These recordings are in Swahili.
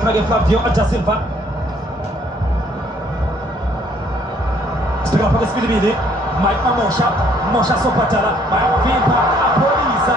Craig Flavio da Silva. Spiega pale spidi mbili. Mike Mamosha Sopatala. Mike Vimpa Apoliza.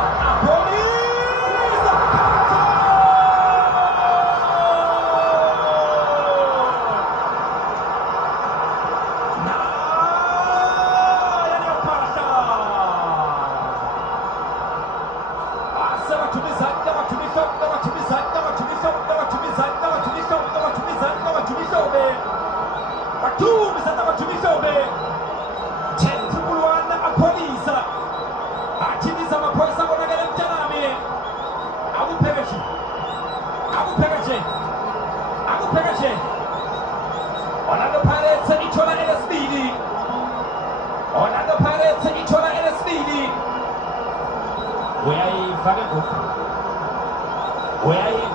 Orlando Pirates icola LSBD. Orlando Pirates icola LSBD. Uyai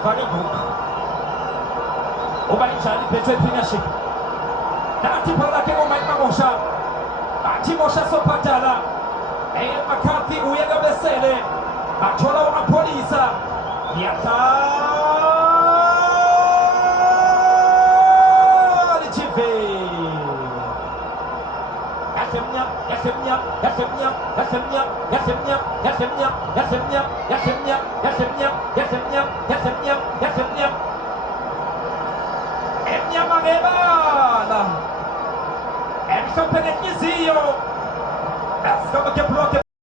Vagabuk. Ubalichani Petro Pinashi. Nati pala kemo Mike Mamosha. Ati Mosha Sopatala. El Makati Uyaga Besele. Achola Apoliza. Yata. Edson Perequizio. Essa que bloqueia.